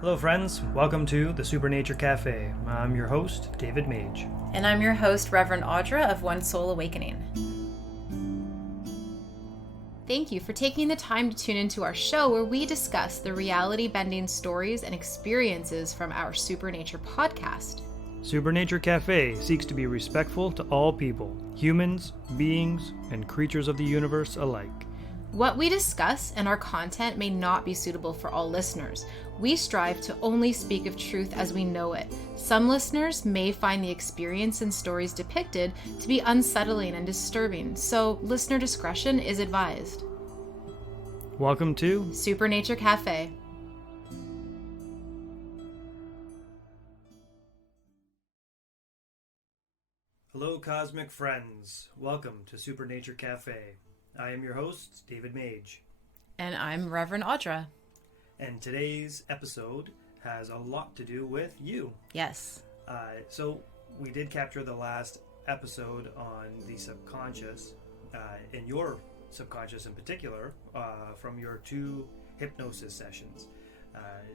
Hello friends, welcome to the Supernature Cafe. I'm your host, David Mage. And I'm your host, Reverend Audra of One Soul Awakening. Thank you for taking the time to tune into our show where we discuss the reality-bending stories and experiences from our Supernature podcast. Supernature Cafe seeks to be respectful to all people, humans, beings, and creatures of the universe alike. What we discuss and our content may not be suitable for all listeners. We strive to only speak of truth as we know it. Some listeners may find the experience and stories depicted to be unsettling and disturbing, so listener discretion is advised. Welcome to Supernature Cafe. Hello cosmic friends, welcome to Supernature Cafe. I am your host, David Mage. And I'm Reverend Audra. And today's episode has a lot to do with you. Yes. So we did capture the last episode on the subconscious, and your subconscious in particular, from your 2 hypnosis sessions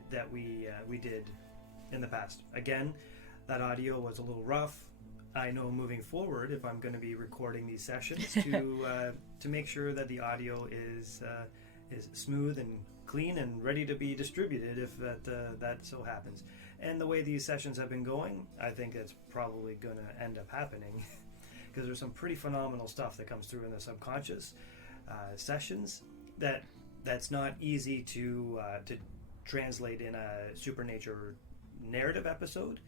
that we did in the past. Again, that audio was a little rough. I know moving forward, if I'm going to be recording these sessions, to make sure that the audio is smooth and clean and ready to be distributed if that so happens. And the way these sessions have been going, I think it's probably going to end up happening because there's some pretty phenomenal stuff that comes through in the subconscious sessions that's not easy to translate in a Supernature narrative episode.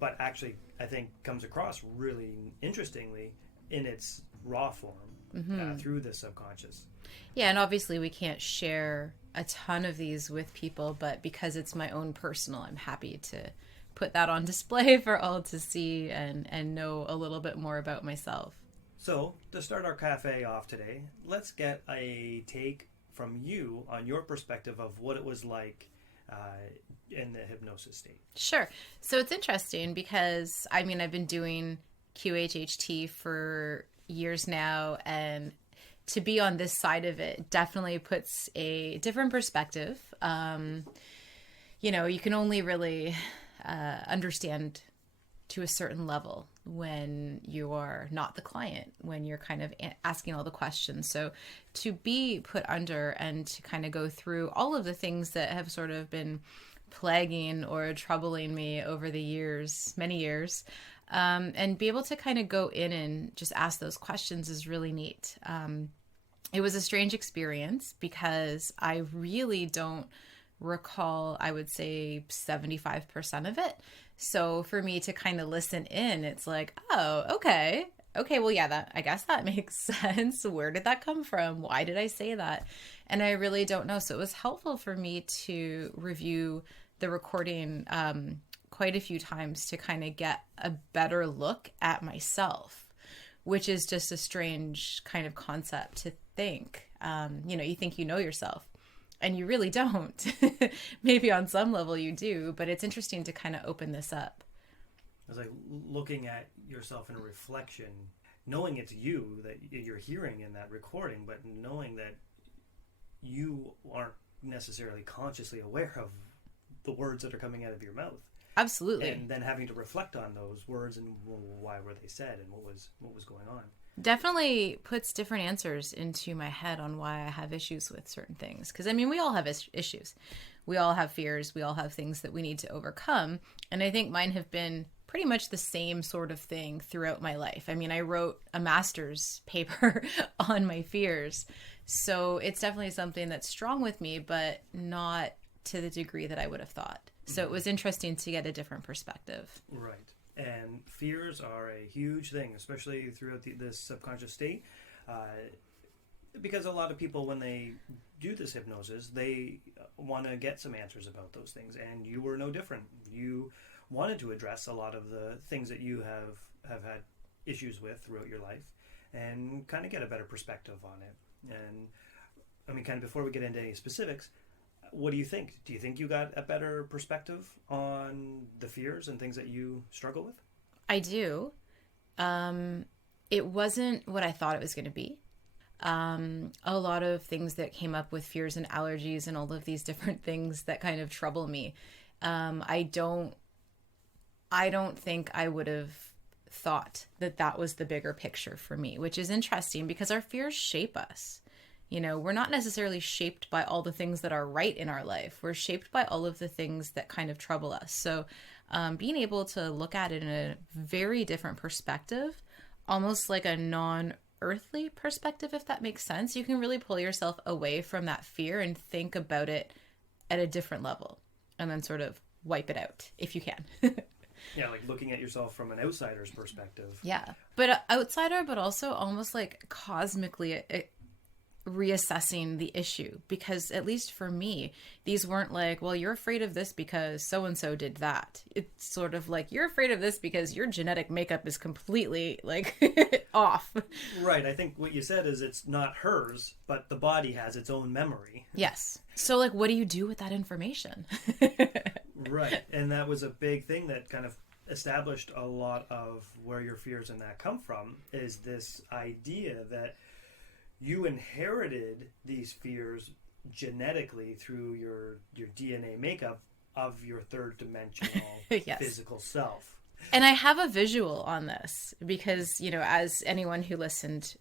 But actually, I think comes across really interestingly in its raw form through the subconscious. Yeah, and obviously we can't share a ton of these with people, but because it's my own personal, I'm happy to put that on display for all to see and know a little bit more about myself. So, to start our cafe off today, let's get a take from you on your perspective of what it was like in the hypnosis state. Sure. So it's interesting because, I've been doing QHHT for years now, and to be on this side of it definitely puts a different perspective. You can only really understand to a certain level when you are not the client, when you're kind of asking all the questions. So to be put under and to kind of go through all of the things that have sort of been plaguing or troubling me over the years, many years, and be able to kind of go in and just ask those questions is really neat. It was a strange experience because I really don't recall, I would say 75% of it. So for me to kind of listen in, it's like, oh, okay, well, yeah, I guess that makes sense. Where did that come from? Why did I say that? And I really don't know. So it was helpful for me to review the recording quite a few times to kind of get a better look at myself, which is just a strange kind of concept to think. You think you know yourself. And you really don't. Maybe on some level you do, but it's interesting to kind of open this up. It's like looking at yourself in a reflection, knowing it's you that you're hearing in that recording, but knowing that you aren't necessarily consciously aware of the words that are coming out of your mouth. Absolutely. And then having to reflect on those words and why were they said and what was going on. Definitely puts different answers into my head on why I have issues with certain things. Because, we all have issues. We all have fears. We all have things that we need to overcome. And I think mine have been pretty much the same sort of thing throughout my life. I wrote a master's paper on my fears. So it's definitely something that's strong with me, but not to the degree that I would have thought. So it was interesting to get a different perspective. Right. And fears are a huge thing, especially throughout this subconscious state, because a lot of people, when they do this hypnosis, they want to get some answers about those things. And you were no different. You wanted to address a lot of the things that you have had issues with throughout your life and kind of get a better perspective on it. And kind of before we get into any specifics, what do you think? Do you think you got a better perspective on the fears and things that you struggle with? I do. It wasn't what I thought it was going to be. a lot of things that came up with fears and allergies and all of these different things that kind of trouble me. I don't think I would have thought that was the bigger picture for me, which is interesting because our fears shape us. You know, we're not necessarily shaped by all the things that are right in our life. We're shaped by all of the things that kind of trouble us. So being able to look at it in a very different perspective, almost like a non-earthly perspective, if that makes sense, you can really pull yourself away from that fear and think about it at a different level and then sort of wipe it out if you can. Yeah, like looking at yourself from an outsider's perspective. Yeah, but outsider, but also almost like cosmically reassessing the issue, because at least for me, these weren't like, well, you're afraid of this because so-and-so did that. It's sort of like, you're afraid of this because your genetic makeup is completely like off. Right. I think what you said is it's not hers, but the body has its own memory. Yes. So like, what do you do with that information? Right. And that was a big thing that kind of established a lot of where your fears and that come from, is this idea that you inherited these fears genetically through your DNA makeup of your third dimensional yes. physical self. And I have a visual on this because, you know, as anyone who listened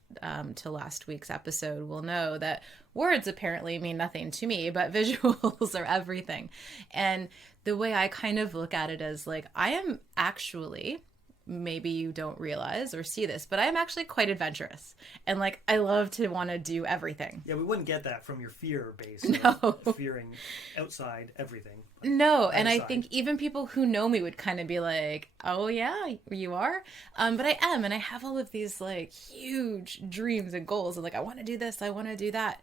to last week's episode will know, that words apparently mean nothing to me, but visuals are everything. And the way I kind of look at it is like, I am actually, maybe you don't realize or see this, but I'm actually quite adventurous. And like, I love to want to do everything. Yeah, we wouldn't get that from your fear base. No. Fearing outside everything. No, and I think even people who know me would kind of be like, oh yeah, you are? But I am, and I have all of these like huge dreams and goals. And like, I want to do this, I want to do that.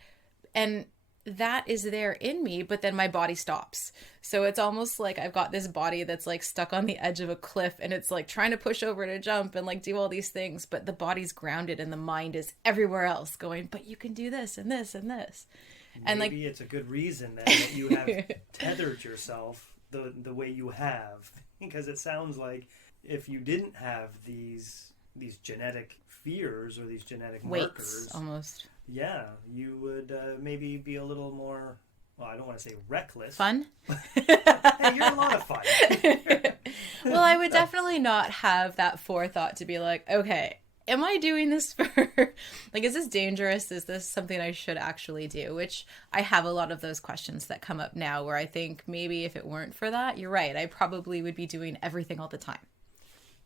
And that is there in me, but then my body stops. So it's almost like I've got this body that's like stuck on the edge of a cliff, and it's like trying to push over to jump and like do all these things, but the body's grounded and the mind is everywhere else going, but you can do this and this and this. And maybe like, it's a good reason that you have tethered yourself the way you have, because it sounds like if you didn't have these genetic fears or these genetic markers, almost. Yeah, you would maybe be a little more, well, I don't want to say reckless. Fun? Hey, you're a lot of fun. Well, I would definitely not have that forethought to be like, okay, am I doing this for, like, is this dangerous? Is this something I should actually do? Which I have a lot of those questions that come up now where I think maybe if it weren't for that, you're right, I probably would be doing everything all the time.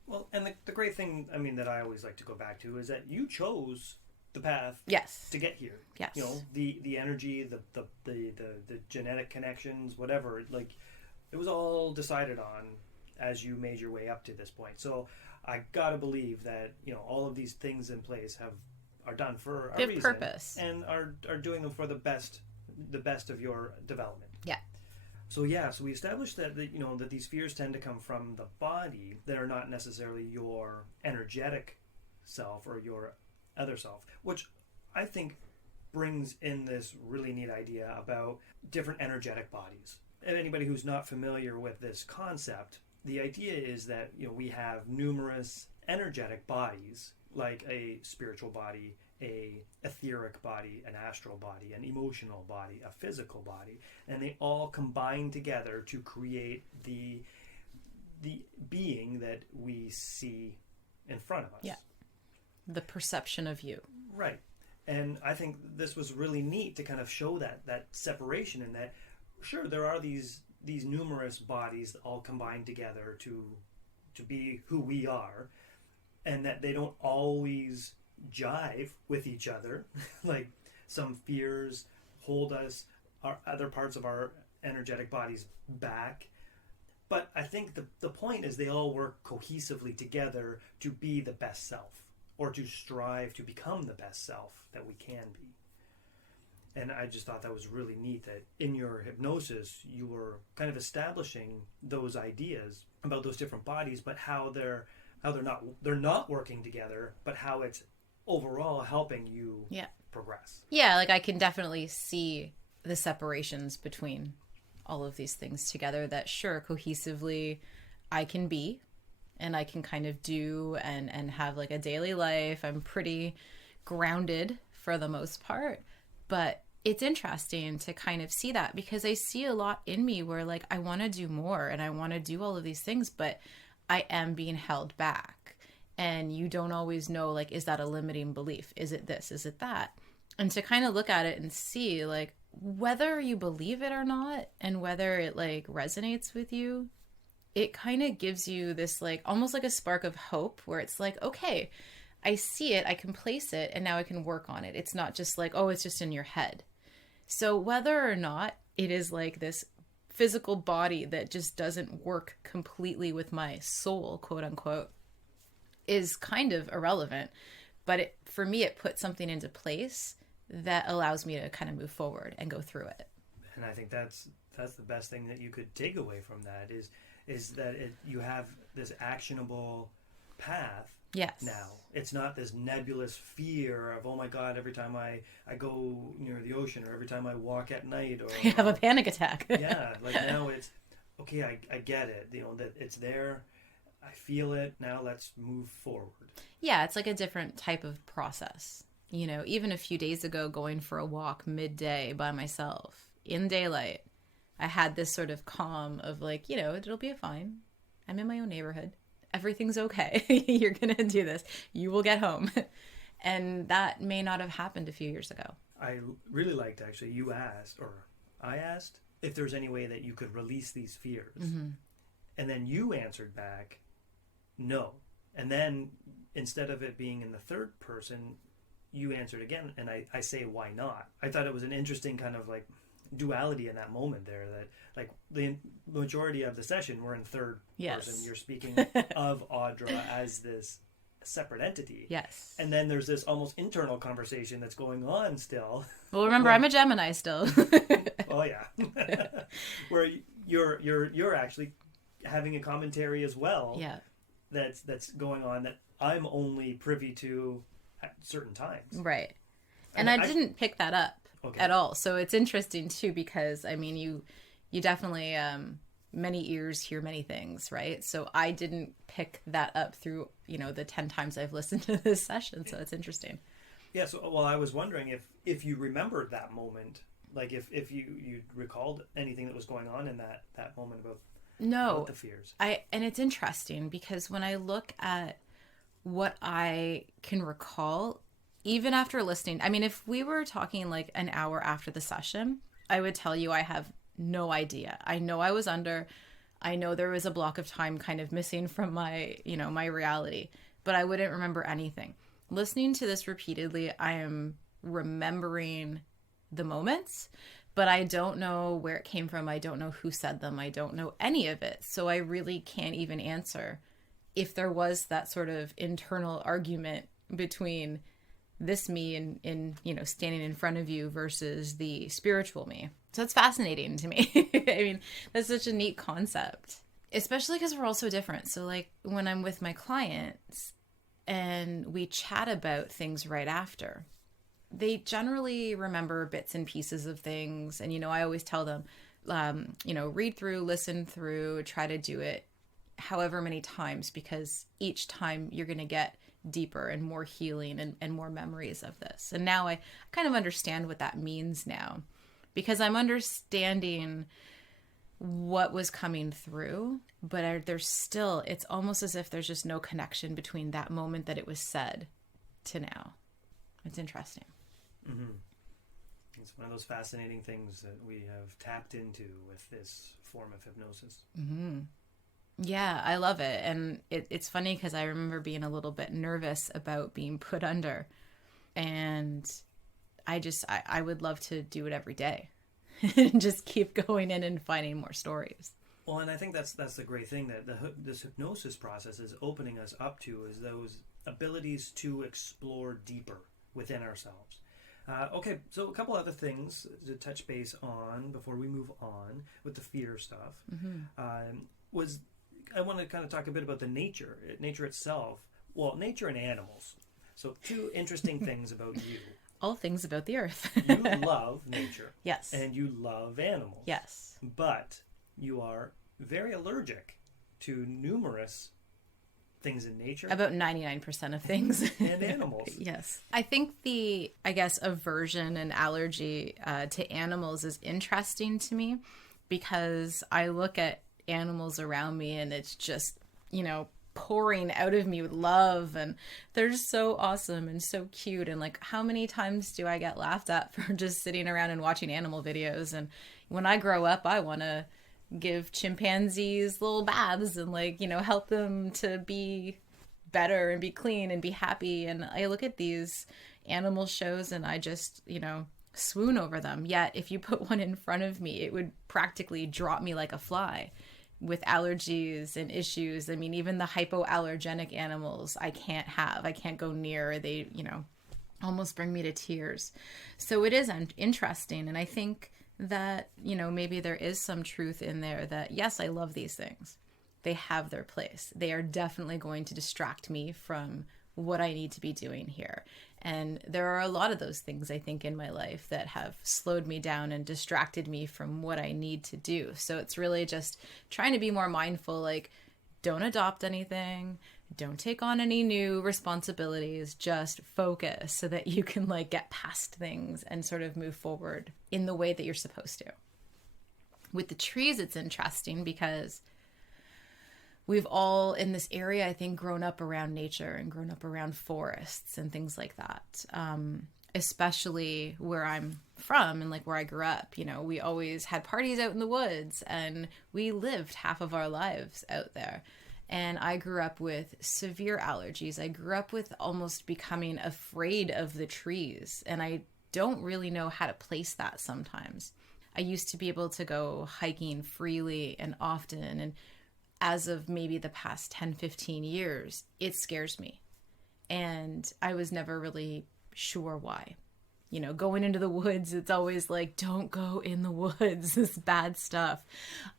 Well, and the great thing, I mean, that I always like to go back to is that you chose the path yes. to get here. Yes. You know, the energy, the genetic connections, whatever, like, it was all decided on as you made your way up to this point. So I gotta believe that, you know, all of these things in place are done for a reason, purpose, and are doing them for the best of your development. Yeah. So we established that you know that these fears tend to come from the body. That are not necessarily your energetic self or your other self, which I think brings in this really neat idea about different energetic bodies. And anybody who's not familiar with this concept, the idea is that, you know, we have numerous energetic bodies, like a spiritual body, a etheric body, an astral body, an emotional body, a physical body, and they all combine together to create the being that we see in front of us. Yeah. The perception of you. Right. And I think this was really neat to kind of show that separation, and that sure, there are these numerous bodies that all combine together to be who we are, and that they don't always jive with each other. Like, some fears hold us, our other parts of our energetic bodies back. But I think the point is they all work cohesively together to be the best self, or to strive to become the best self that we can be. And I just thought that was really neat that in your hypnosis, you were kind of establishing those ideas about those different bodies, but how they're not working together, but how it's overall helping you progress. Yeah, like I can definitely see the separations between all of these things together, that sure, cohesively I can be, and I can kind of do and have like a daily life. I'm pretty grounded for the most part. But it's interesting to kind of see that, because I see a lot in me where like I want to do more and I want to do all of these things, but I am being held back. And you don't always know, like, is that a limiting belief? Is it this? Is it that? And to kind of look at it and see like whether you believe it or not, and whether it like resonates with you, it kind of gives you this like almost like a spark of hope where it's like, okay, I see it, I can place it, and now I can work on it. It's not just like, oh, it's just in your head. So whether or not it is like this physical body that just doesn't work completely with my soul, quote unquote, is kind of irrelevant. But for me, it puts something into place that allows me to kind of move forward and go through it. And I think that's the best thing that you could take away from that is that you have this actionable path. Yes. Now it's not this nebulous fear of, oh my God, every time I go near the ocean, or every time I walk at night, or you have a panic attack. Yeah, like now it's okay. I get it. You know that it's there. I feel it. Now let's move forward. Yeah, it's like a different type of process. You know, even a few days ago, going for a walk midday by myself in daylight, I had this sort of calm of like, you know, it'll be fine. I'm in my own neighborhood. Everything's okay. You're going to do this. You will get home. And that may not have happened a few years ago. I really liked, actually, you asked, or I asked, if there's any way that you could release these fears. Mm-hmm. And then you answered back, no. And then instead of it being in the third person, you answered again. And I say, why not? I thought it was an interesting kind of like duality in that moment there, that like the majority of the session we're in third person. You're speaking of Audra as this separate entity. Yes. And then there's this almost internal conversation that's going on still. Well, remember, I'm a Gemini still. Oh yeah. Where you're actually having a commentary as well. Yeah. That's going on that I'm only privy to at certain times. Right. And I didn't pick that up. Okay. At all. So it's interesting too, because I mean, you definitely, many ears hear many things, right? So I didn't pick that up through, you know, the 10 times I've listened to this session. So it's interesting. Yeah. So, well, I was wondering if you remembered that moment, like if you recalled anything that was going on in that moment about the fears. And it's interesting because when I look at what I can recall, even after listening, I mean, if we were talking like an hour after the session, I would tell you I have no idea. I know I was under. I know there was a block of time kind of missing from my, you know, my reality, but I wouldn't remember anything. Listening to this repeatedly, I am remembering the moments, but I don't know where it came from. I don't know who said them. I don't know any of it. So I really can't even answer if there was that sort of internal argument between this me in you know, standing in front of you versus the spiritual me. So it's fascinating to me. I mean, that's such a neat concept, especially because we're all so different. So like when I'm with my clients and we chat about things right after, they generally remember bits and pieces of things. And, you know, I always tell them, you know, read through, listen through, try to do it however many times, because each time you're going to get deeper and more healing and more memories of this. And now I kind of understand what that means now, because I'm understanding what was coming through, but there's still, it's almost as if there's just no connection between that moment that it was said to now. It's interesting. Mm-hmm. It's one of those fascinating things that we have tapped into with this form of hypnosis. Mm-hmm. Yeah, I love it. And it's funny because I remember being a little bit nervous about being put under. And I would love to do it every day and just keep going in and finding more stories. Well, and I think that's the great thing that this hypnosis process is opening us up to, is those abilities to explore deeper within ourselves. Okay, so a couple other things to touch base on before we move on with the fear stuff. Mm-hmm. I want to kind of talk a bit about the nature itself. Well, nature and animals. So two interesting things about you. All things about the earth. You love nature. Yes. And you love animals. Yes. But you are very allergic to numerous things in nature. About 99% of things. And animals. Yes. I think I guess, aversion and allergy to animals is interesting to me, because I look at animals around me and it's just, pouring out of me with love, and they're so awesome and so cute. And like, how many times do I get laughed at for just sitting around and watching animal videos? And when I grow up, I want to give chimpanzees little baths and help them to be better and be clean and be happy. And I look at these animal shows and I just, swoon over them. Yet if you put one in front of me, it would practically drop me like a fly. With allergies and issues, I mean, even the hypoallergenic animals I can't go near. They, almost bring me to tears. So it is interesting. And I think that, maybe there is some truth in there that, yes, I love these things. They have their place. They are definitely going to distract me from what I need to be doing here. And there are a lot of those things, I think, in my life that have slowed me down and distracted me from what I need to do. So it's really just trying to be more mindful, like, don't adopt anything, don't take on any new responsibilities, just focus so that you can get past things and sort of move forward in the way that you're supposed to. With the trees, it's interesting because we've all in this area, I think, grown up around nature and grown up around forests and things like that. Especially where I'm from and where I grew up, we always had parties out in the woods and we lived half of our lives out there. And I grew up with severe allergies. I grew up with almost becoming afraid of the trees. And I don't really know how to place that sometimes. I used to be able to go hiking freely and often, and as of maybe the past 10, 15 years, it scares me. And I was never really sure why. Going into the woods, it's always like, don't go in the woods. This bad stuff.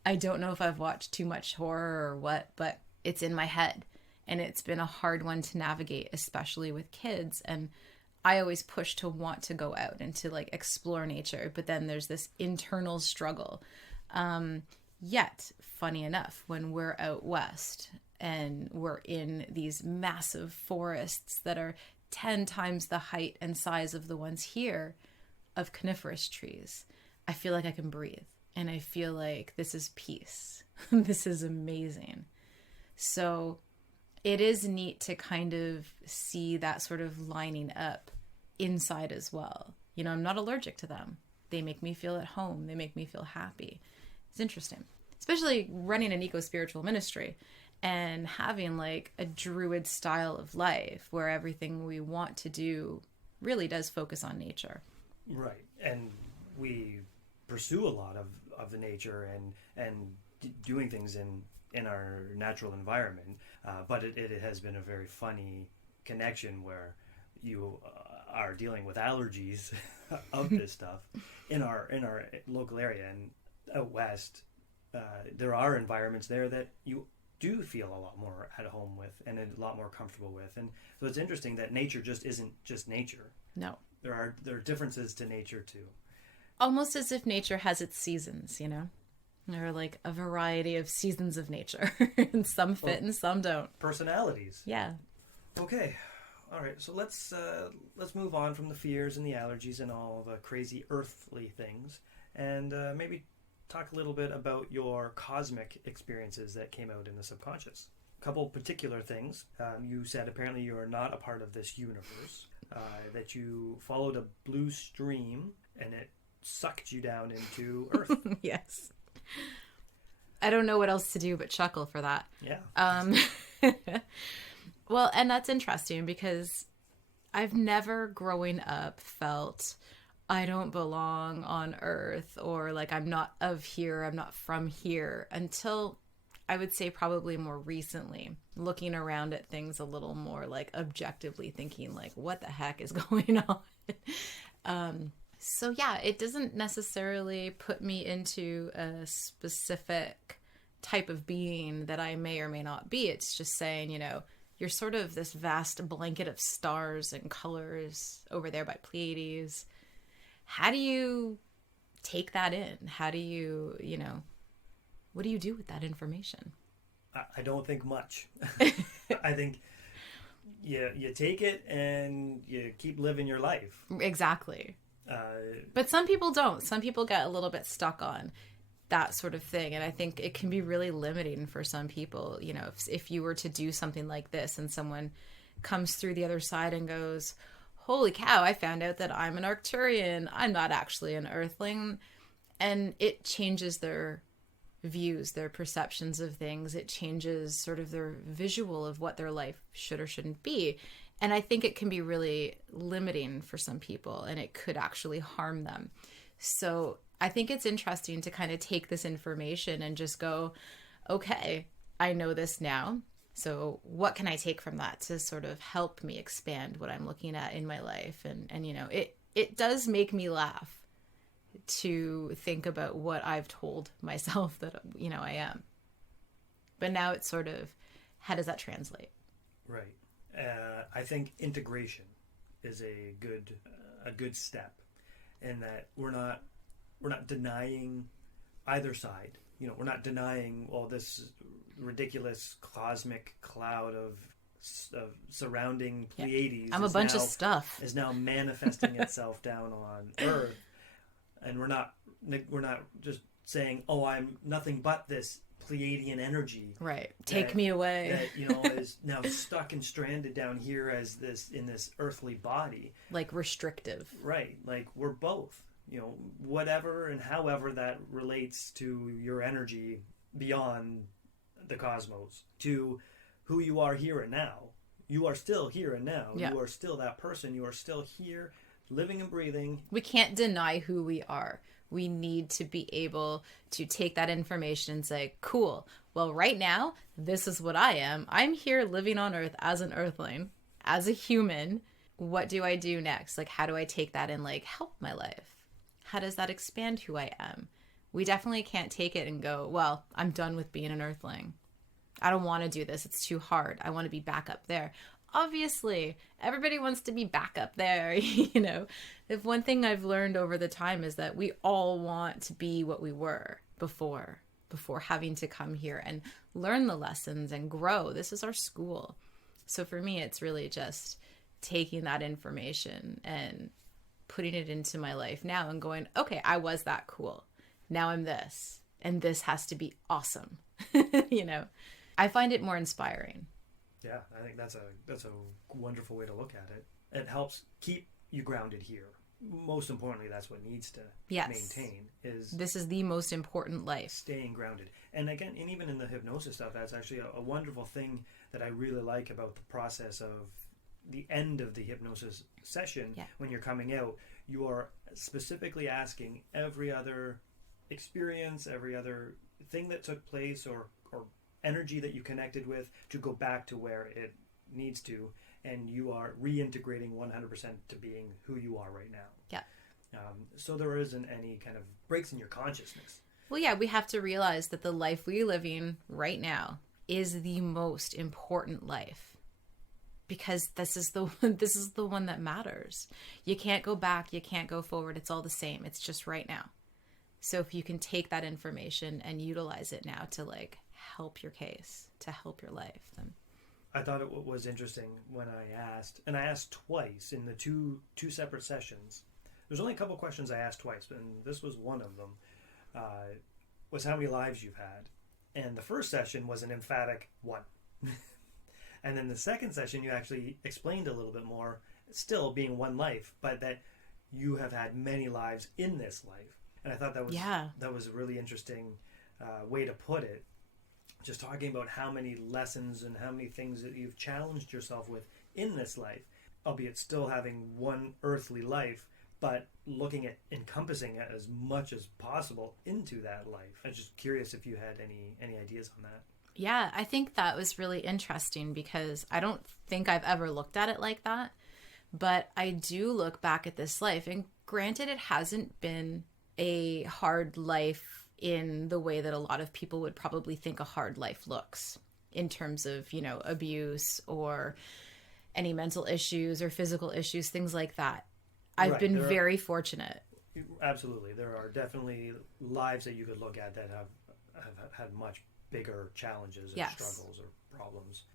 I don't know if I've watched too much horror or what, but it's in my head. And it's been a hard one to navigate, especially with kids. And I always push to want to go out and to explore nature. But then there's this internal struggle. Yet, funny enough, when we're out west and we're in these massive forests that are 10 times the height and size of the ones here of coniferous trees, I feel like I can breathe. And I feel like this is peace. This is amazing. So it is neat to kind of see that sort of lining up inside as well. I'm not allergic to them. They make me feel at home. They make me feel happy. It's interesting, especially running an eco-spiritual ministry and having a druid style of life where everything we want to do really does focus on nature. Right. And we pursue a lot of the nature and doing things in our natural environment. But it has been a very funny connection where you are dealing with allergies of this stuff in our local area. And out west, there are environments there that you do feel a lot more at home with and a lot more comfortable with. And so it's interesting that nature just isn't just nature. No. There are differences to nature too. Almost as if nature has its seasons, There are a variety of seasons of nature. And some fit and some don't. Personalities. Yeah. Okay. All right. So let's move on from the fears and the allergies and all the crazy earthly things, and maybe talk a little bit about your cosmic experiences that came out in the subconscious. A couple particular things. You said apparently you are not a part of this universe, that you followed a blue stream and it sucked you down into Earth. Yes. I don't know what else to do but chuckle for that. Yeah. Well, and that's interesting because I've never growing up felt I don't belong on Earth or I'm not of here, I'm not from here, until I would say probably more recently, looking around at things a little more objectively, thinking what the heck is going on? So yeah, it doesn't necessarily put me into a specific type of being that I may or may not be. It's just saying, you're sort of this vast blanket of stars and colors over there by Pleiades. How do you take that in? How do you, what do you do with that information? I don't think much. I think you take it and you keep living your life. Exactly. Uh, But some people don't. Some people get a little bit stuck on that sort of thing. And I think it can be really limiting for some people. You know, if you were to do something like this and someone comes through the other side and goes, holy cow, I found out that I'm an Arcturian. I'm not actually an Earthling. And it changes their views, their perceptions of things. It changes sort of their visual of what their life should or shouldn't be. And I think it can be really limiting for some people, and it could actually harm them. So I think it's interesting to kind of take this information and just go, okay, I know this now. So what can I take from that to sort of help me expand what I'm looking at in my life? And you know, it does make me laugh to think about what I've told myself that, you know, I am. But now it's sort of, how does that translate? right. I think integration is a good step, in that we're not denying either side. You know, we're not denying, well, this ridiculous cosmic cloud of surrounding Pleiades. I'm a bunch of stuff. Is now manifesting itself down on Earth, and we're not just saying, oh, I'm nothing but this Pleiadian energy. Right. Take me away. That, you know, is now stuck and stranded down here as this, in this earthly body. Like restrictive. Right. Like we're both. You know, whatever and however that relates to your energy beyond the cosmos, to who you are here and now. You are still here and now. Yeah. You are still that person. You are still here, living and breathing. We can't deny who we are. We need to be able to take that information and say, cool, well, right now, this is what I am. I'm here living on Earth as an Earthling, as a human. What do I do next? Like, how do I take that and, like, help my life? How does that expand who I am? We definitely can't take it and go, well, I'm done with being an Earthling. I don't want to do this. It's too hard. I want to be back up there. Obviously, everybody wants to be back up there, you know. If one thing I've learned over the time is that we all want to be what we were before having to come here and learn the lessons and grow. This is our school. So for me, it's really just taking that information and putting it into my life now and going, okay, I was that cool. Now I'm this, and this has to be awesome. You know, I find it more inspiring. Yeah, I think that's a wonderful way to look at it. It helps keep you grounded here. Most importantly, that's what needs to maintain is this is the most important life. Staying grounded. And again, and even in the hypnosis stuff, that's actually a wonderful thing that I really like about the process of the end of the hypnosis session. Yeah. When you're coming out, you are specifically asking every other experience, every other thing that took place or energy that you connected with to go back to where it needs to, and you are reintegrating 100% to being who you are right now. Yeah. So there isn't any kind of breaks in your consciousness. Well, yeah, we have to realize that the life we're living right now is the most important life, because this is the one that matters. You can't go back, you can't go forward. It's all the same. It's just right now. So if you can take that information and utilize it now to, like, help your case, to help your life, then I thought it was interesting when I asked, and I asked twice in the two separate sessions. There's only a couple questions I asked twice, and this was one of them, was how many lives you've had. And the first session was an emphatic 1. And then the second session, you actually explained a little bit more, still being 1 life, but that you have had many lives in this life. And I thought that was a really interesting way to put it. Just talking about how many lessons and how many things that you've challenged yourself with in this life, albeit still having 1 earthly life, but looking at encompassing it as much as possible into that life. I was just curious if you had any ideas on that. Yeah, I think that was really interesting, because I don't think I've ever looked at it like that, but I do look back at this life, and granted, it hasn't been a hard life in the way that a lot of people would probably think a hard life looks, in terms of, you know, abuse or any mental issues or physical issues, things like that. I've been very fortunate. Absolutely. There are definitely lives that you could look at that have had much bigger challenges or Yes. struggles or problems.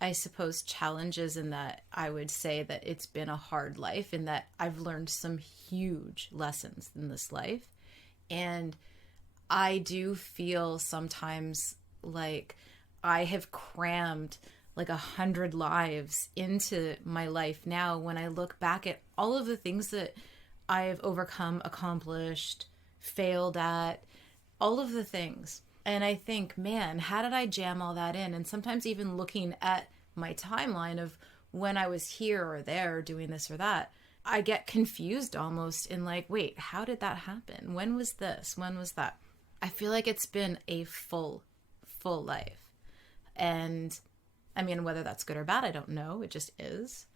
I suppose, challenges in that I would say that it's been a hard life, in that I've learned some huge lessons in this life. And I do feel sometimes like I have crammed like 100 lives into my life now, when I look back at all of the things that I've overcome, accomplished, failed at, all of the things. And I think, man, how did I jam all that in? And sometimes even looking at my timeline of when I was here or there doing this or that, I get confused almost in like, wait, how did that happen? When was this? When was that? I feel like it's been a full life. And I mean, whether that's good or bad, I don't know. It just is.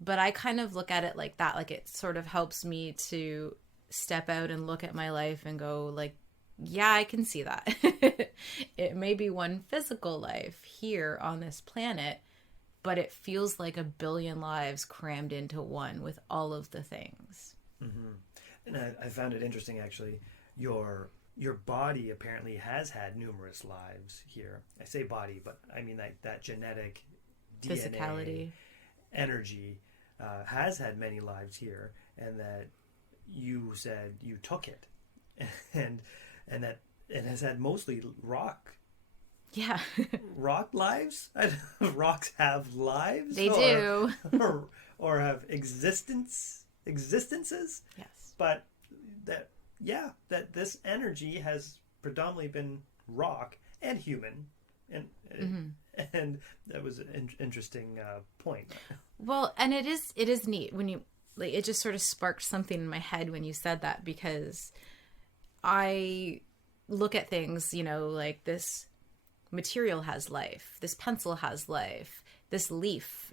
But I kind of look at it like that. Like, it sort of helps me to step out and look at my life and go like, yeah, I can see that. It may be one physical life here on this planet, but it feels like a billion lives crammed into one with all of the things. Mm-hmm. And I found it interesting, actually. Your body apparently has had numerous lives here. I say body, but I mean like that genetic DNA Physicality, energy has had many lives here, and that you said you took it, and that it has had mostly rock. Yeah. Rock lives? Rocks have lives? They do. Or have existences? Yes. But that this energy has predominantly been rock and human. And that was an interesting point. Well, and it is neat when you, like, it just sort of sparked something in my head when you said that, because I look at things, like this material has life, this pencil has life, this leaf,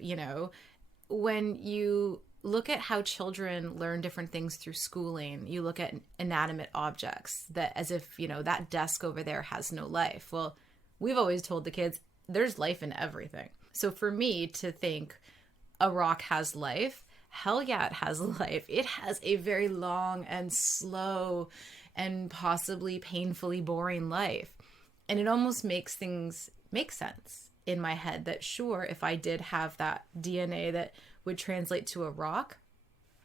when you look at how children learn different things through schooling, you look at inanimate objects that as if, that desk over there has no life. Well, we've always told the kids there's life in everything. So for me to think a rock has life, hell yeah, it has life. It has a very long and slow and possibly painfully boring life. And it almost makes things make sense in my head that, sure, if I did have that DNA that would translate to a rock,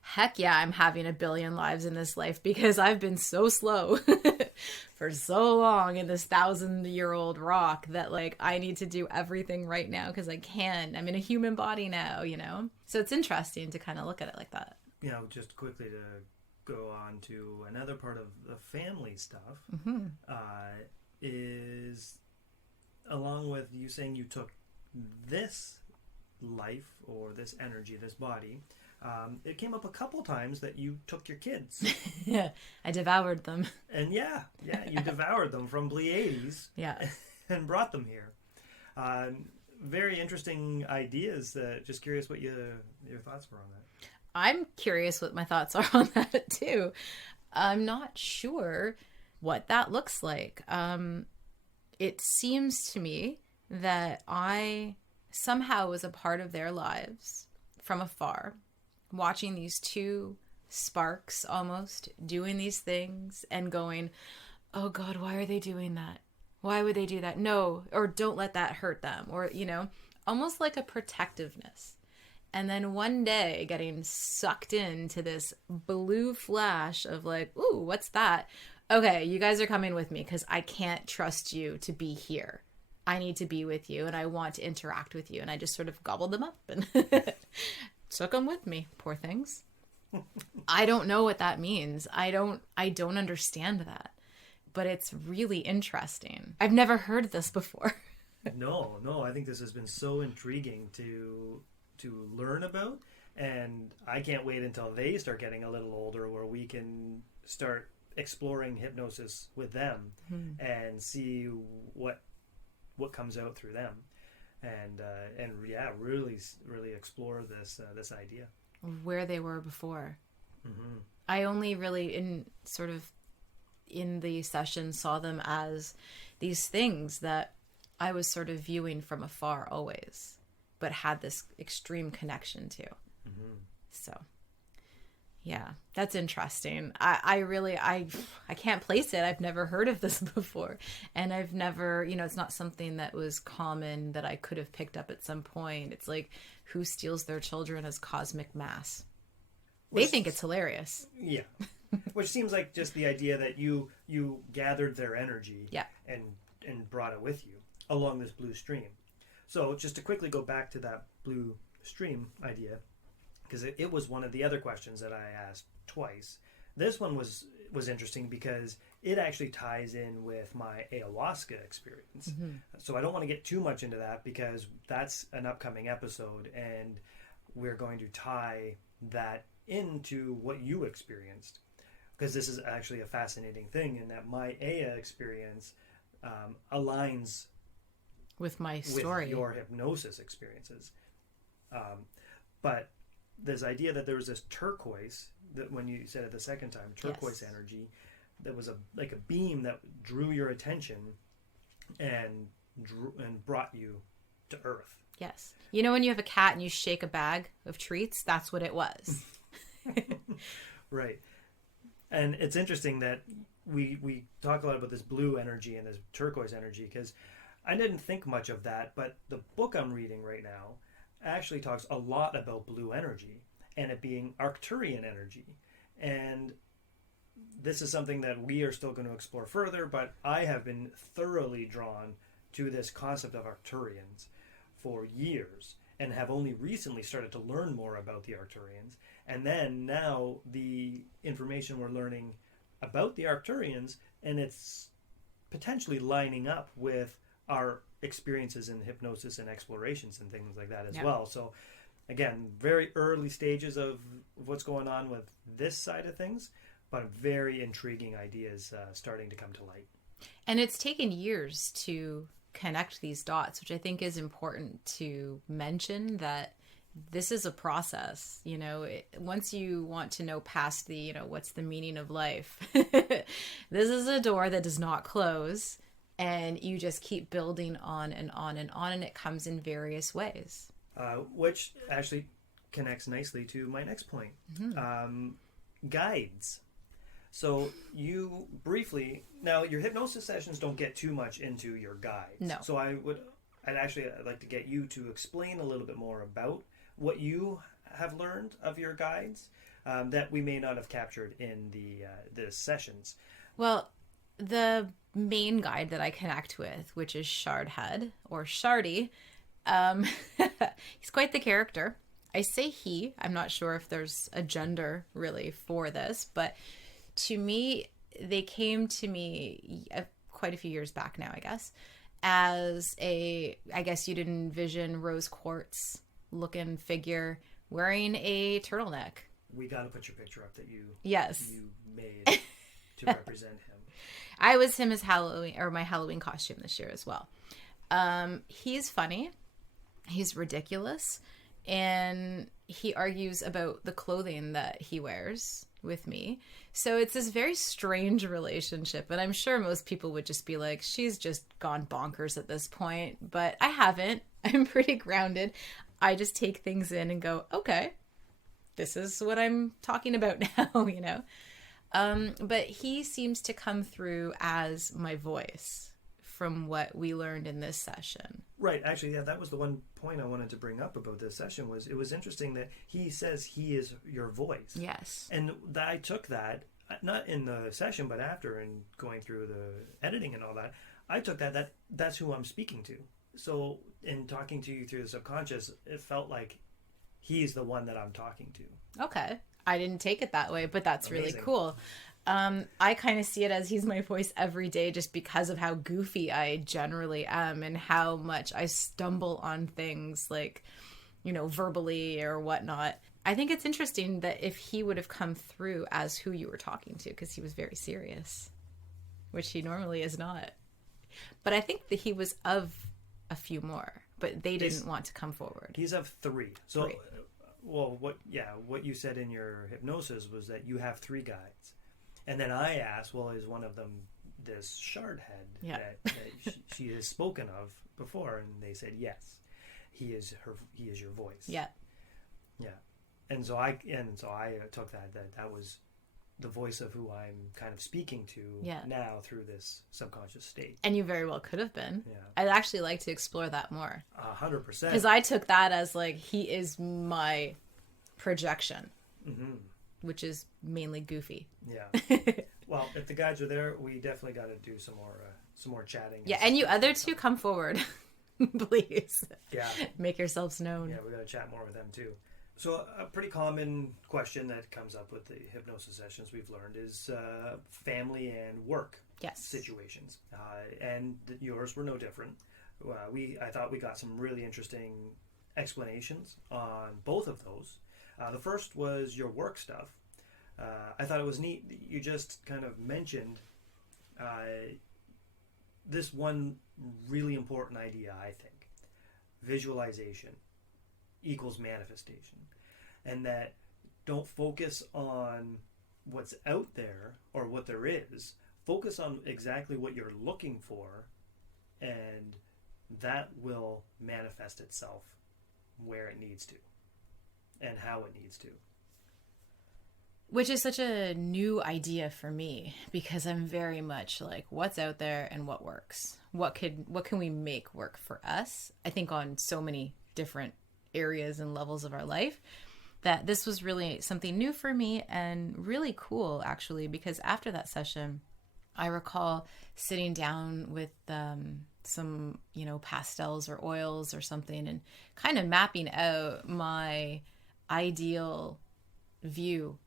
heck yeah, I'm having a billion lives in this life, because I've been so slow for so long in this 1,000-year-old rock that, like, I need to do everything right now because I can. I'm in a human body now, So it's interesting to kind of look at it like that. Just quickly to go on to another part of the family stuff, is along with you saying you took this life or this energy, this body, it came up a couple times that you took your kids. Yeah, I devoured them. And you devoured them from Pleiades. Yeah. And brought them here. Very interesting ideas. Just curious what your thoughts were on that. I'm curious what my thoughts are on that too. I'm not sure what that looks like. It seems to me that I somehow was a part of their lives from afar, watching these two sparks almost doing these things and going, oh God, why are they doing that? Why would they do that? No, or don't let that hurt them, or, almost like a protectiveness. And then one day getting sucked into this blue flash of like, ooh, what's that? Okay, you guys are coming with me because I can't trust you to be here. I need to be with you and I want to interact with you. And I just sort of gobbled them up and took them with me. Poor things. I don't know what that means. I don't understand that. But it's really interesting. I've never heard this before. No, I think this has been so intriguing to learn about, and I can't wait until they start getting a little older where we can start exploring hypnosis with them and see what comes out through them, and really explore this idea, where they were before. I only really in the session saw them as these things that I was sort of viewing from afar always, but had this extreme connection to. So Yeah, that's interesting. I can't place it. I've never heard of this before. And I've never, it's not something that was common that I could have picked up at some point. It's like, who steals their children as cosmic mass? They think it's hilarious. Yeah. Which seems like just the idea that you gathered their energy, yeah, and brought it with you along this blue stream. So just to quickly go back to that blue stream idea, because it was one of the other questions that I asked twice. This one was interesting because it actually ties in with my ayahuasca experience. Mm-hmm. So I don't want to get too much into that because that's an upcoming episode, and we're going to tie that into what you experienced, because this is actually a fascinating thing in that my Aya experience aligns with my story, with your hypnosis experiences. But this idea that there was this turquoise, that when you said it the second time, turquoise yes. energy, that was like a beam that drew your attention and brought you to Earth. Yes. You know when you have a cat and you shake a bag of treats? That's what it was. Right. And it's interesting that we talk a lot about this blue energy and this turquoise energy, because I didn't think much of that, but the book I'm reading right now actually talks a lot about blue energy and it being Arcturian energy. And this is something that we are still going to explore further, but I have been thoroughly drawn to this concept of Arcturians for years and have only recently started to learn more about the Arcturians. And then now the information we're learning about the Arcturians, and it's potentially lining up with our experiences in hypnosis and explorations and things like that as well. So again, very early stages of what's going on with this side of things, but very intriguing ideas starting to come to light. And it's taken years to connect these dots, which I think is important to mention, that this is a process. Once you want to know past the, what's the meaning of life, this is a door that does not close, and you just keep building on and on and on, and it comes in various ways. Which actually connects nicely to my next point. Mm-hmm. Guides. So you briefly, now your hypnosis sessions don't get too much into your guides. No. So I'd like to get you to explain a little bit more about what you have learned of your guides that we may not have captured in the sessions. Well, the main guide that I connect with, which is Shardhead or Shardy, he's quite the character. I say he. I'm not sure if there's a gender really for this, but to me, they came to me quite a few years back now, I guess, as I guess you'd envision rose quartz looking figure wearing a turtleneck. We got to put your picture up that you made to represent him. I was him as Halloween, or my Halloween costume this year as well. He's funny. He's ridiculous. And he argues about the clothing that he wears with me. So it's this very strange relationship. And I'm sure most people would just be like, she's just gone bonkers at this point. But I haven't. I'm pretty grounded. I just take things in and go, okay, this is what I'm talking about now, But he seems to come through as my voice from what we learned in this session. Right. Actually, yeah, that was the one point I wanted to bring up about this session. Was it was interesting that he says he is your voice. Yes. And I took that, not in the session, but after, and going through the editing and all that, I took that's who I'm speaking to. So in talking to you through the subconscious, it felt like he's the one that I'm talking to. Okay. I didn't take it that way, but that's amazing. Really cool. I kind of see it as he's my voice every day just because of how goofy I generally am and how much I stumble on things like, verbally or whatnot. I think it's interesting that if he would have come through as who you were talking to, because he was very serious, which he normally is not. But I think that he was of a few more, but they didn't want to come forward. He's of 3. So, 3. Well, what you said in your hypnosis was that you have 3 guides. And then I asked, well, is one of them this Shardhead that she has spoken of before? And they said, yes, he is your voice. Yeah. Yeah. And so I took that was the voice of who I'm kind of speaking to now through this subconscious state. And you very well could have been. Yeah. I'd actually like to explore that more. 100%. Because I took that as like, he is my projection, which is mainly goofy. Yeah. Well, if the guys are there, we definitely got to do some more chatting. Yeah, and you other two, come forward, please. Yeah. Make yourselves known. Yeah, we got to chat more with them too. So a pretty common question that comes up with the hypnosis sessions we've learned is family and work situations. And yours were no different. I thought we got some really interesting explanations on both of those. The first was your work stuff. I thought it was neat that you just kind of mentioned this one really important idea, I think. Visualization equals manifestation. And that don't focus on what's out there or what there is. Focus on exactly what you're looking for, and that will manifest itself where it needs to and how it needs to. Which is such a new idea for me, because I'm very much like, what's out there and what works? What can we make work for us? I think on so many different areas and levels of our life, that this was really something new for me and really cool, actually, because after that session, I recall sitting down with some, pastels or oils or something and kind of mapping out my ideal view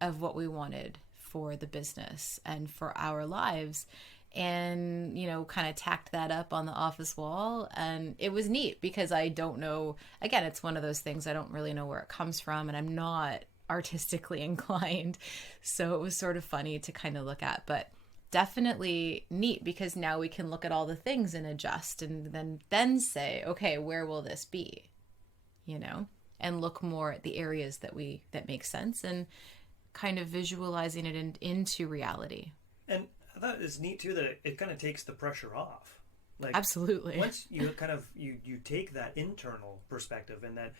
of what we wanted for the business and for our lives, and kind of tacked that up on the office wall. And it was neat because I don't know, again, it's one of those things, I don't really know where it comes from, and I'm not artistically inclined, so it was sort of funny to kind of look at, but definitely neat, because now we can look at all the things and adjust, and then say, okay, where will this be, and look more at the areas that make sense, and kind of visualizing it into reality. And I thought it's neat too that it kind of takes the pressure off. Like, absolutely. Once you kind of you take that internal perspective, and that,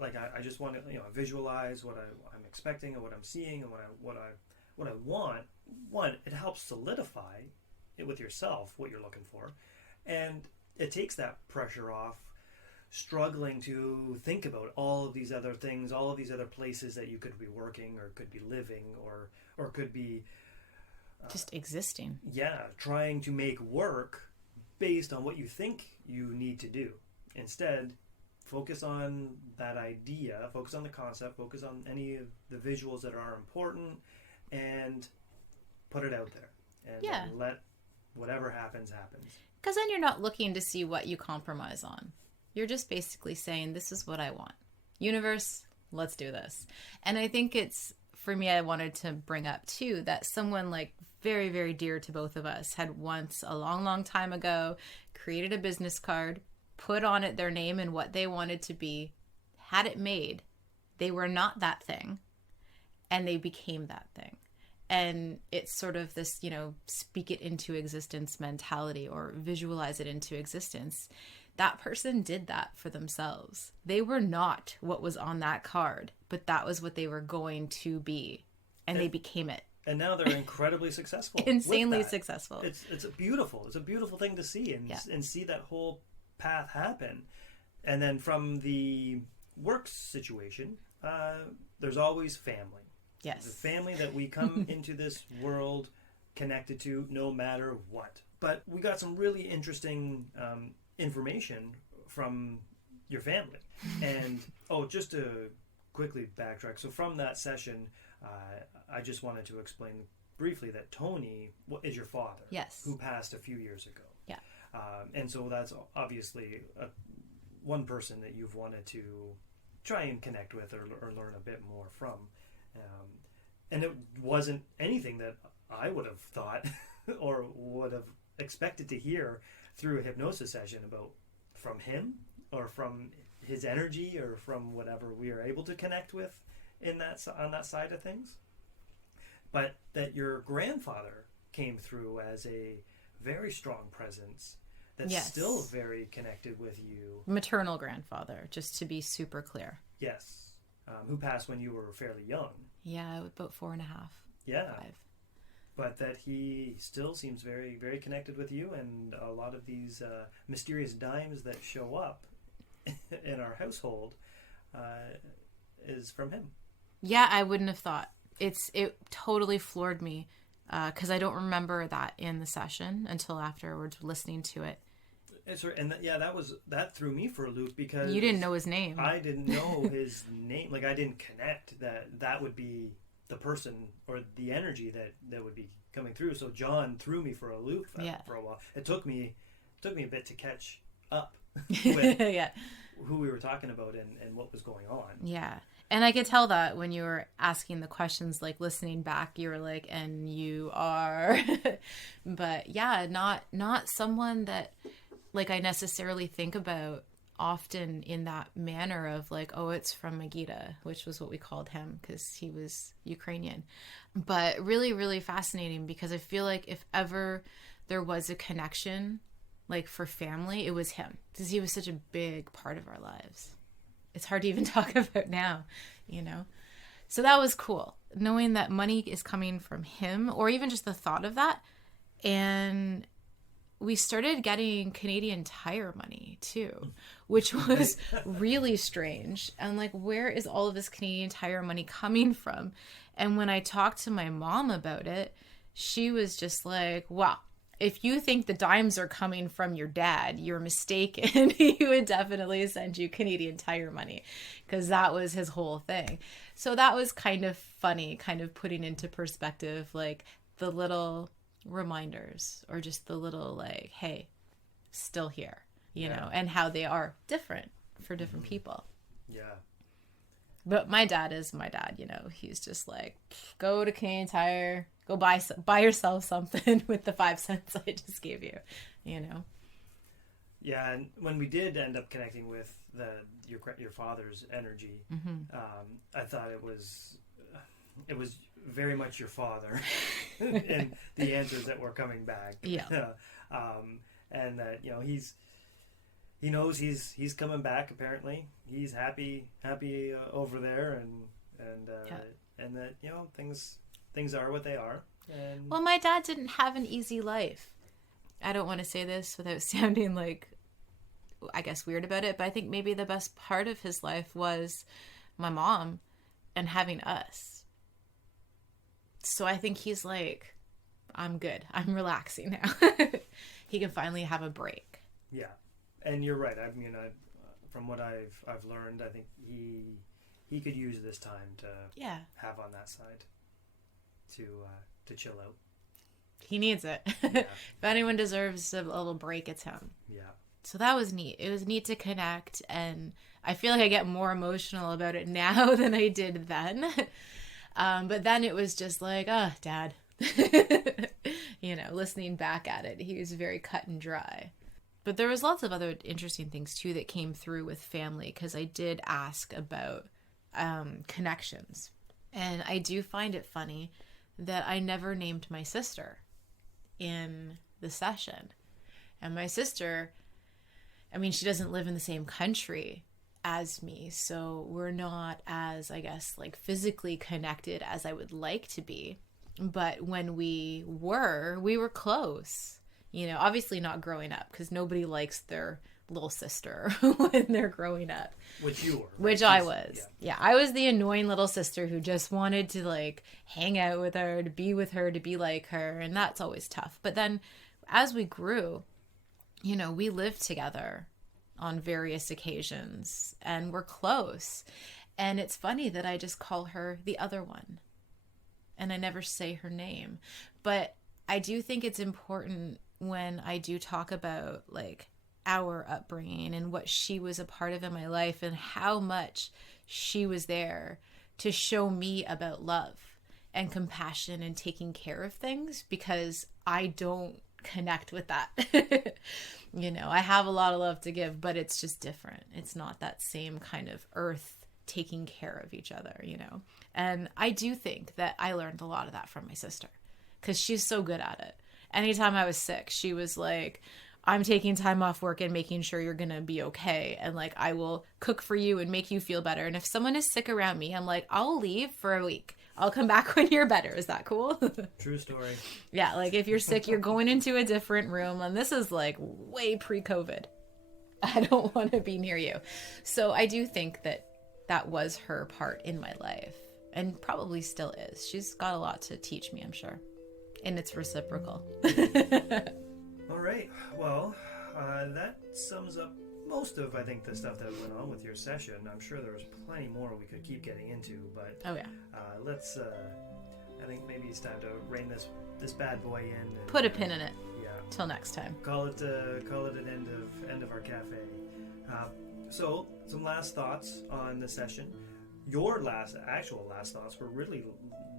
like, I just want to visualize what I'm expecting and what I'm seeing and what I want. One, it helps solidify it with yourself what you're looking for, and it takes that pressure off struggling to think about all of these other things, all of these other places that you could be working or could be living or could be just existing. Yeah, trying to make work based on what you think you need to do. Instead, focus on that idea, focus on the concept, focus on any of the visuals that are important, and put it out there. And let whatever happens. Because then you're not looking to see what you compromise on. You're just basically saying, this is what I want. Universe, let's do this. And I think it's, for me, I wanted to bring up too, that someone like very, very dear to both of us had once, a long, long time ago, created a business card, put on it their name and what they wanted to be, had it made. They were not that thing, and they became that thing. And it's sort of this, speak it into existence mentality, or visualize it into existence. That person did that for themselves. They were not what was on that card, but that was what they were going to be. And they became it. And now they're incredibly successful. Insanely successful. It's a beautiful thing to see, and see that whole path happen. And then from the work situation, there's always family. Yes. The family that we come into this world connected to no matter what. But we got some really interesting information from your family. And just to quickly backtrack, so from that session, I just wanted to explain briefly that Tony is your father. Yes. Who passed a few years ago. Yeah. And so that's obviously one person that you've wanted to try and connect with or learn a bit more from. And it wasn't anything that I would have thought or would have expected to hear through a hypnosis session from him, or from his energy, or from whatever we are able to connect with on that side of things. But that your grandfather came through as a very strong presence that's still very connected with you. Maternal grandfather, just to be super clear. Yes. who passed when you were fairly young. Yeah, about 4.5. Yeah. 5. But that he still seems very, very connected with you, and a lot of these mysterious dimes that show up in our household is from him. Yeah, I wouldn't have thought. It totally floored me because I don't remember that in the session until afterwards listening to it. And that threw me for a loop because you didn't know his name. I didn't know his name. Like, I didn't connect that would be the person or the energy that would be coming through. So John threw me for a loop for a while. It took me a bit to catch up with who we were talking about and what was going on. Yeah. And I could tell that when you were asking the questions, like listening back, you were like, and you are, but yeah, not someone that like I necessarily think about often in that manner of like, oh, it's from Megiddo, which was what we called him because he was Ukrainian. But really, really fascinating because I feel like if ever there was a connection, like for family, it was him because he was such a big part of our lives. It's hard to even talk about now, you know? So that was cool. Knowing that money is coming from him or even just the thought of that. And we started getting Canadian Tire money too, which was really strange. And like, where is all of this Canadian Tire money coming from? And when I talked to my mom about it, she was just like, wow, if you think the dimes are coming from your dad, you're mistaken. He would definitely send you Canadian Tire money because that was his whole thing. So that was kind of funny, kind of putting into perspective, like the little reminders or just the little like, hey, still here, you know, and how they are different for different people. Yeah. But my dad is my dad, you know, he's just like, go to Canadian Tire, go buy yourself something with the 5 cents I just gave you, you know? Yeah. And when we did end up connecting with your father's energy, I thought it was very much your father and the answers that were coming back. Yeah. And that, you know, he knows he's coming back. Apparently he's happy over there and that, you know, things are what they are. And well, my dad didn't have an easy life. I don't want to say this without sounding like, I guess, weird about it, but I think maybe the best part of his life was my mom and having us. So I think he's like, I'm good. I'm relaxing now. He can finally have a break. Yeah. And you're right. I mean, from what I've learned, I think he could use this time to have on that side to chill out. He needs it. Yeah. If anyone deserves a little break, it's him. Yeah. So that was neat. It was neat to connect, and I feel like I get more emotional about it now than I did then. But then it was just like, oh, Dad. You know, listening back at it, he was very cut and dry. But there was lots of other interesting things, too, that came through with family, because I did ask about connections. And I do find it funny that I never named my sister in the session. And my sister, I mean, she doesn't live in the same country as me, so we're not as, I guess, like physically connected as I would like to be. But when we were close. You know, obviously not growing up, because nobody likes their little sister when they're growing up. Which you were. Right? Which I was. Yeah, I was the annoying little sister who just wanted to, like, hang out with her, to be with her, to be like her, and that's always tough. But then, as we grew, you know, we lived together on various occasions, and we're close. And it's funny that I just call her the other one, and I never say her name. But I do think it's important when I do talk about like our upbringing and what she was a part of in my life and how much she was there to show me about love and compassion and taking care of things, because I don't connect with that. You know, I have a lot of love to give, but it's just different. It's not that same kind of earth taking care of each other, you know? And I do think that I learned a lot of that from my sister, because she's so good at it. Anytime I was sick, she was like, I'm taking time off work and making sure you're going to be okay. And like, I will cook for you and make you feel better. And if someone is sick around me, I'm like, I'll leave for a week. I'll come back when you're better. Is that cool? True story. Yeah. Like if you're sick, you're going into a different room. And this is like way pre-COVID. I don't want to be near you. So I do think that that was her part in my life, and probably still is. She's got a lot to teach me, I'm sure. And it's reciprocal. All right. Well, that sums up most of, I think, the stuff that went on with your session. I'm sure there was plenty more we could keep getting into, but oh yeah. Let's. I think maybe it's time to rein this bad boy in. And, put a pin in it. Yeah. Till next time. Call it an end of our cafe. So some last thoughts on the session. Your actual last thoughts were really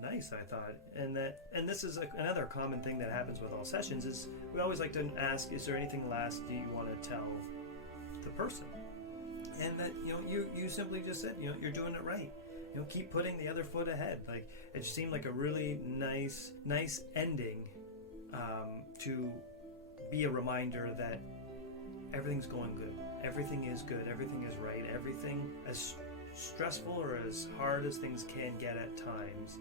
nice, I thought, and this is another common thing that happens with all sessions is we always like to ask, is there anything last do you want to tell the person? And that you simply just said you're doing it right. Keep putting the other foot ahead. Like it just seemed like a really nice ending to be a reminder that everything's going good. Everything is good. Everything is right. Everything, as stressful or as hard as things can get at times,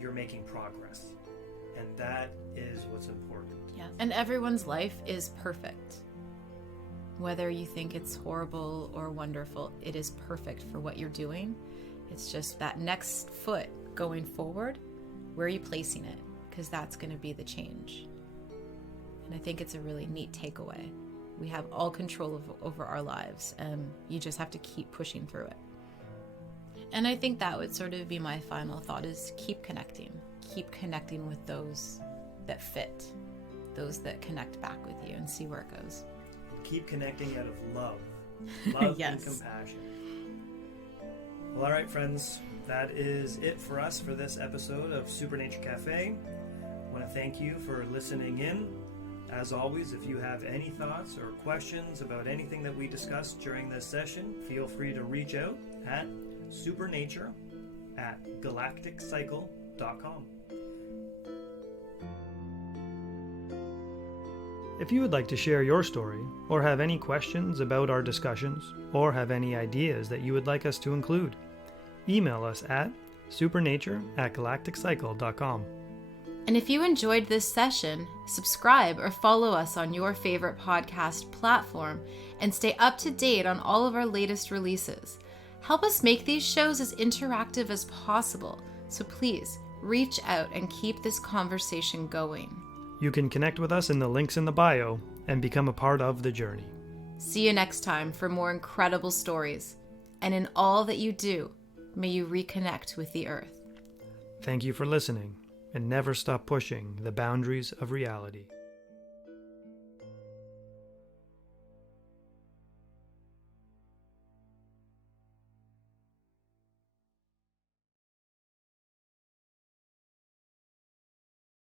you're making progress. And that is what's important. Yeah. And everyone's life is perfect. Whether you think it's horrible or wonderful, it is perfect for what you're doing. It's just that next foot going forward, where are you placing it? Because that's going to be the change. And I think it's a really neat takeaway. We have all control over our lives, and you just have to keep pushing through it. And I think that would sort of be my final thought is keep connecting. Keep connecting with those that fit, those that connect back with you, and see where it goes. Keep connecting out of love yes. and compassion. Well, all right, friends, that is it for us for this episode of Supernature Cafe. I want to thank you for listening in. As always, if you have any thoughts or questions about anything that we discussed during this session, feel free to reach out at supernature@galacticcycle.com. If you would like to share your story, or have any questions about our discussions, or have any ideas that you would like us to include, email us at supernature@galacticcycle.com. And if you enjoyed this session, subscribe or follow us on your favorite podcast platform and stay up to date on all of our latest releases. Help us make these shows as interactive as possible, so please reach out and keep this conversation going. You can connect with us in the links in the bio and become a part of the journey. See you next time for more incredible stories. And in all that you do, may you reconnect with the earth. Thank you for listening, and never stop pushing the boundaries of reality.